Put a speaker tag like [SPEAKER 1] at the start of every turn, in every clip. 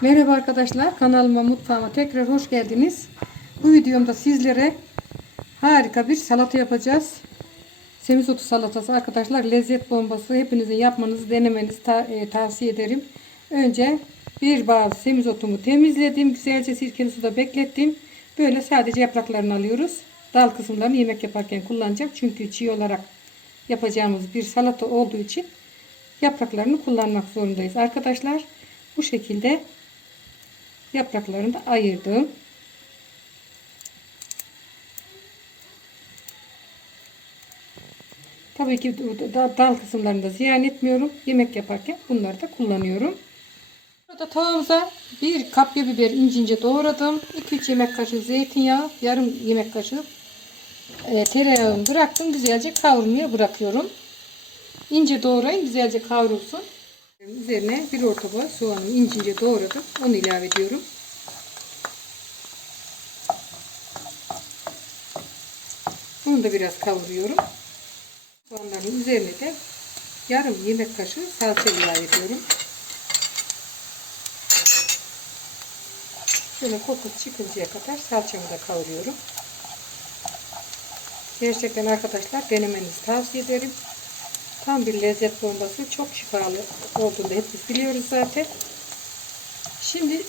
[SPEAKER 1] Merhaba arkadaşlar kanalıma mutfağıma tekrar hoş geldiniz. Bu videomda sizlere harika bir salata yapacağız. Semizotu salatası arkadaşlar lezzet bombası hepinizin yapmanızı denemenizi ta- e, tavsiye ederim. Önce bir bağ semizotumu temizledim. Güzelce sirkeli suda beklettim. Böyle sadece yapraklarını alıyoruz. Dal kısımlarını yemek yaparken kullanacağım. Çünkü çiğ olarak yapacağımız bir salata olduğu için yapraklarını kullanmak zorundayız arkadaşlar. Bu şekilde yapraklarını da ayırdım. Tabii ki da- dal kısımlarını da ziyan etmiyorum. Yemek yaparken bunları da kullanıyorum. Burada tavamıza bir kapya biber ince ince doğradım. 2-3 yemek kaşığı zeytinyağı, yarım yemek kaşığı e, tereyağını bıraktım. Güzelce kavrulmaya bırakıyorum. İnce doğrayın, güzelce kavrulsun. Üzerine bir orta boy soğanı ince ince doğradım. Onu ilave ediyorum. Bunu da biraz kavuruyorum. Soğanların üzerine de yarım yemek kaşığı salça ilave ediyorum. Şöyle kokusu çıkıncaya kadar salçamı da kavuruyorum. Gerçekten arkadaşlar denemenizi tavsiye ederim. Tam bir lezzet bombası. Çok şifalı olduğunu hepimiz biliyoruz zaten. Şimdi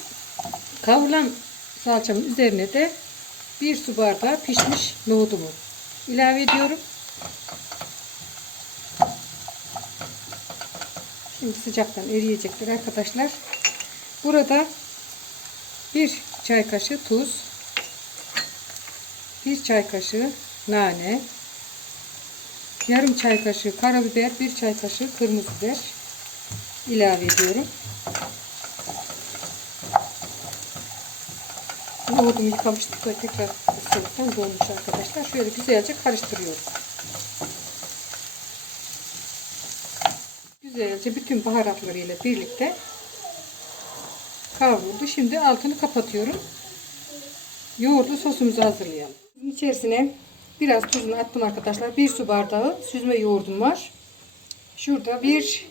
[SPEAKER 1] kavrulan salçamın üzerine de bir su bardağı pişmiş nohudumu ilave ediyorum. Şimdi sıcaktan eriyecektir arkadaşlar. Burada bir çay kaşığı tuz, bir çay kaşığı nane, yarım çay kaşığı karabiber, bir çay kaşığı kırmızı biber ilave ediyorum. Nohudumu yıkamıştık da tekrar ıslıktan donmuş arkadaşlar. Şöyle güzelce karıştırıyoruz. Güzelce bütün baharatlarıyla birlikte kavruldu. Şimdi altını kapatıyorum. Yoğurtlu sosumuzu hazırlayalım. İçerisine biraz tuzunu attım arkadaşlar. Bir su bardağı süzme yoğurdum var. Şurada bir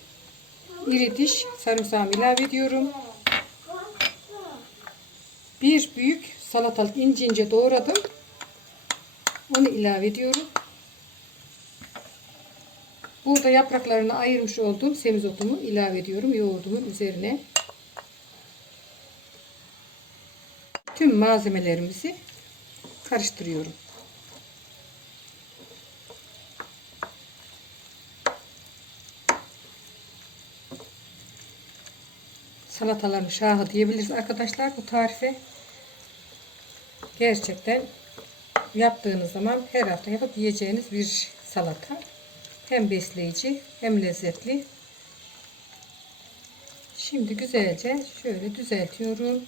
[SPEAKER 1] iri diş sarımsağımı ilave ediyorum. Bir büyük salatalık ince ince doğradım. Onu ilave ediyorum. Burada yapraklarını ayırmış olduğum semizotumu ilave ediyorum yoğurdumun üzerine. Tüm malzemelerimizi karıştırıyorum. Salataların şahı diyebiliriz arkadaşlar bu tarife. Gerçekten yaptığınız zaman her hafta yapıp yiyeceğiniz bir salata. Hem besleyici hem lezzetli. Şimdi güzelce şöyle düzeltiyorum.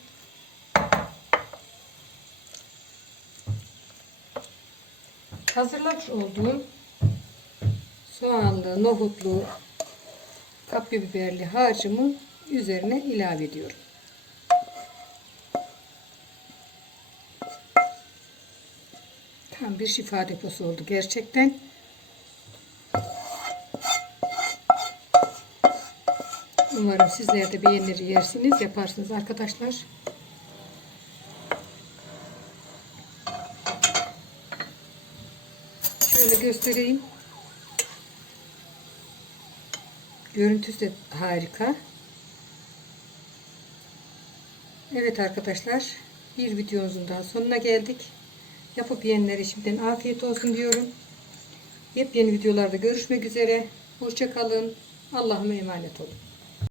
[SPEAKER 1] Hazırlamış olduğum soğanlı, nohutlu, kapya biberli harcımı üzerine ilave ediyorum. Tam bir şifa deposu oldu gerçekten. Umarım sizler de beğenir yersiniz, yaparsınız arkadaşlar. Şöyle göstereyim. Görüntüsü de harika. Evet arkadaşlar, bir videomuzun daha sonuna geldik. Yapıp yiyenlere şimdiden afiyet olsun diyorum. Yepyeni videolarda görüşmek üzere. Hoşçakalın. Allah'ıma emanet olun.